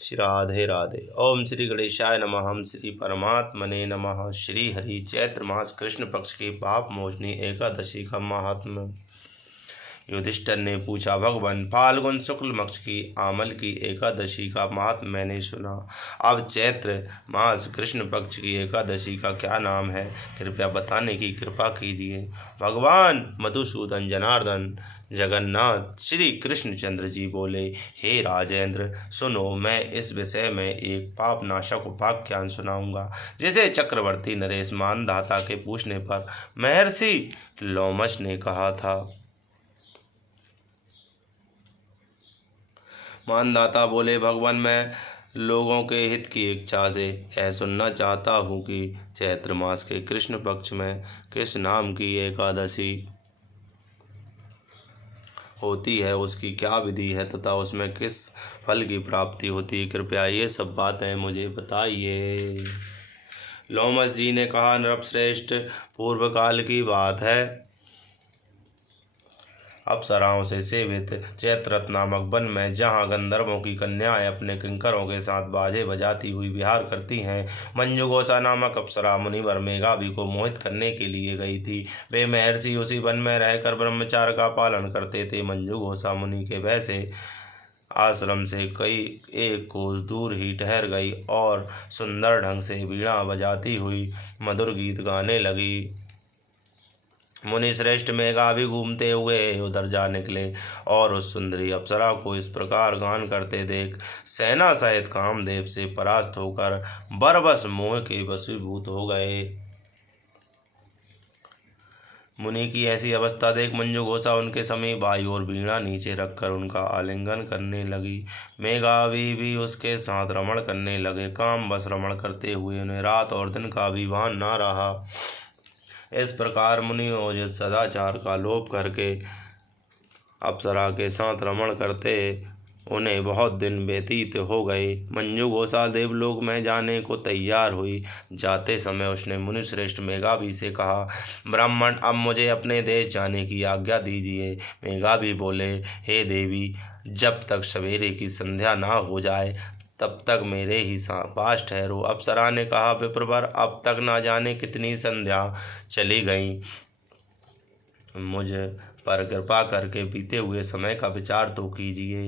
श्री राधे राधे। ओम श्री गणेशाय नमः। हम श्री परमात्मने नमः। श्री हरि चैत्र मास कृष्ण पक्ष की पाप मोचनी एकादशी का महात्म्य। युधिष्ठिर ने पूछा, भगवान, फाल्गुन शुक्ल पक्ष की आमल की एकादशी का महात्म्य मैंने सुना। अब चैत्र मास कृष्ण पक्ष की एकादशी का क्या नाम है, कृपया बताने की कृपा कीजिए। भगवान मधुसूदन जनार्दन जगन्नाथ श्री कृष्णचंद्र जी बोले, हे राजेंद्र, सुनो, मैं इस विषय में एक पाप नाशक उपाख्यान सुनाऊंगा, जिसे चक्रवर्ती नरेश मानधाता के पूछने पर महर्षि लोमश ने कहा था। मानदाता बोले, भगवान, मैं लोगों के हित की इच्छा से यह सुनना चाहता हूँ कि चैत्र मास के कृष्ण पक्ष में किस नाम की एकादशी होती है, उसकी क्या विधि है तथा उसमें किस फल की प्राप्ति होती है। कृपया ये सब बातें मुझे बताइए। लोमस जी ने कहा, नृपश्रेष्ठ, पूर्व काल की बात है। अप्सराओं से सेवित चैत्ररथ नामक वन में, जहाँ गंधर्वों की कन्याएं अपने किंकरों के साथ बाजे बजाती हुई विहार करती हैं, मंजुघोषा नामक अप्सरा मुनिवर मेघावी को मोहित करने के लिए गई थी। वे महर्षि उसी वन में रहकर ब्रह्मचार्य का पालन करते थे। मंजुघोषा मुनि के भय से आश्रम से कई एक कोस दूर ही ठहर गई और सुंदर ढंग से वीणा बजाती हुई मधुर गीत गाने लगी। मुनि श्रेष्ठ मेघावी घूमते हुए उधर जा निकले और उस सुंदरी अप्सरा को इस प्रकार गान करते देख सेना सहित कामदेव से परास्त होकर बरबस मोह के वशीभूत हो गए। मुनि की ऐसी अवस्था देख मंजुघोषा उनके समीप आई और वीणा नीचे रखकर उनका आलिंगन करने लगी। मेघावी भी उसके साथ रमण करने लगे। काम बस रमण करते हुए उन्हें रात और दिन का भी भान न रहा। इस प्रकार मुनि ओजित सदाचार का लोप करके अप्सरा के साथ रमण करते उन्हें बहुत दिन व्यतीत हो गए। मंजुघोषा देवलोक में जाने को तैयार हुई। जाते समय उसने मुनि श्रेष्ठ मेघावी से कहा, ब्राह्मण, अब मुझे अपने देश जाने की आज्ञा दीजिए। मेघावी बोले, हे देवी, जब तक सवेरे की संध्या ना हो जाए तब तक मेरे ही पास ठहरो। अप्सरा ने कहा, विप्रवर, अब तक ना जाने कितनी संध्या चली गई, मुझ पर कृपा करके बीते हुए समय का विचार तो कीजिए।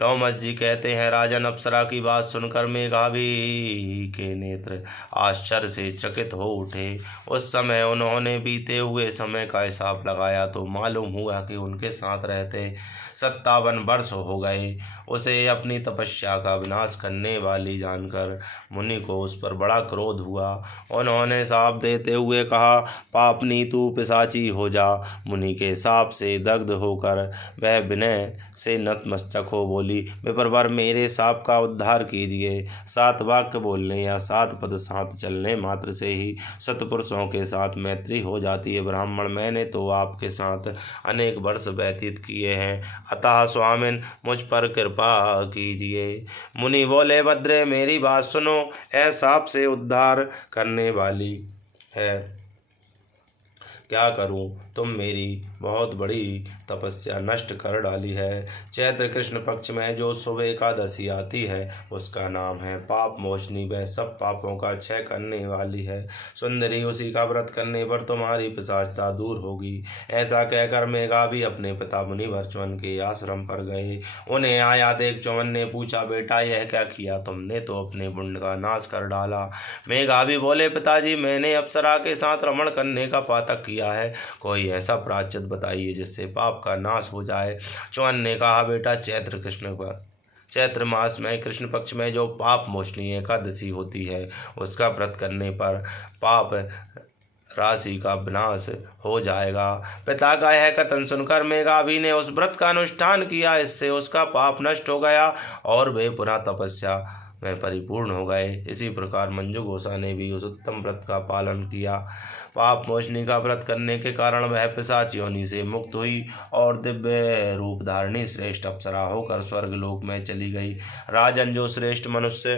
लोमस जी कहते हैं, राजन, अप्सरा की बात सुनकर मेघावी के नेत्र आश्चर्य से चकित हो उठे। उस समय उन्होंने बीते हुए समय का हिसाब लगाया तो मालूम हुआ कि उनके साथ रहते 57 वर्ष हो गए। उसे अपनी तपस्या का विनाश करने वाली जानकर मुनि को उस पर बड़ा क्रोध हुआ। उन्होंने शाप देते हुए कहा, पापनी, तू पिशाची हो जा। मुनि के शाप से दग्ध होकर वह विनय से नतमस्तक हो बोली, विप्रवर, मेरे शाप का उद्धार कीजिए। 7 वाक्य बोलने या 7 पद साथ चलने मात्र से ही सत्पुरुषों के साथ मैत्री हो जाती है। ब्राह्मण, मैंने तो आपके साथ अनेक वर्ष व्यतीत किए हैं, अतः स्वामिन, मुझ पर कृपा कीजिए। मुनि बोले, भद्रे, मेरी बात सुनो, ऐ शाप से उद्धार करने वाली है, क्या करूं? तुम मेरी बहुत बड़ी तपस्या नष्ट कर डाली है। चैत्र कृष्ण पक्ष में जो शुभ एकादशी आती है उसका नाम है पाप मोचनी। वह सब पापों का क्षय करने वाली है। सुंदरी, उसी का व्रत करने पर तुम्हारी पिशाचता दूर होगी। ऐसा कहकर मेघावी अपने पिता मुनिवर च्यवन के आश्रम पर गए। उन्हें आया देख च्यवन ने पूछा, बेटा, यह क्या किया तुमने? तो अपने पुण्य का नाश कर डाला। मेघावी बोले, पिताजी, मैंने अप्सरा के साथ रमण करने का पातक किया है। कोई ऐसा प्रायश्चित बताइए जिससे पाप का नाश हो जाए। च्यवन ने कहा, बेटा, चैत्र मास में कृष्ण पक्ष में जो पाप मोचनी एकादशी होती है उसका व्रत करने पर पाप राशि का विनाश हो जाएगा। पिता का यह कथन सुनकर मेघावी ने उस व्रत का अनुष्ठान किया। इससे उसका पाप नष्ट हो गया और वे पुनः तपस्या में परिपूर्ण हो गए। इसी प्रकार मंजुघोषा ने भी उस उत्तम व्रत का पालन किया। पाप मोचनी का व्रत करने के कारण वह पिशाच योनि से मुक्त हुई और दिव्य रूप धारणी श्रेष्ठ अप्सरा होकर स्वर्गलोक में चली गई। राजन, जो श्रेष्ठ मनुष्य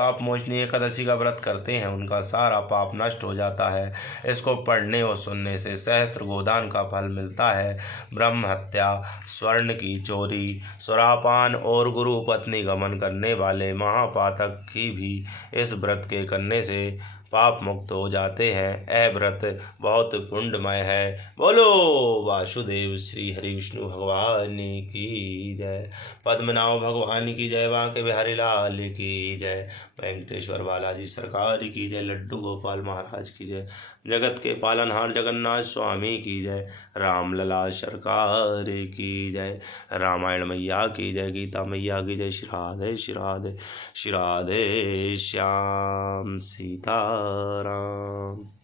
पाप मोचनी एकादशी का व्रत करते हैं उनका सारा पाप नष्ट हो जाता है। इसको पढ़ने और सुनने से सहस्त्र गोदान का फल मिलता है। ब्रह्म हत्या, स्वर्ण की चोरी, सुरापान और गुरु पत्नी गमन करने वाले महापातक की भी इस व्रत के करने से पाप मुक्त हो जाते हैं। यह व्रत बहुत पुण्यमय है। बोलो वासुदेव श्री हरि विष्णु भगवान की जय। पद्मनाभ भगवान की जय। बांके बिहारी लाल की जय। वेंकटेश्वर बालाजी सरकार की जय। लड्डू गोपाल महाराज की जय। जगत के पालनहार जगन्नाथ स्वामी की जय। रामलला सरकार की जय। रामायण मैया की जय। गीता मैया की जय। श्री राधे श्री राधे श्री राधे श्याम सीताराम।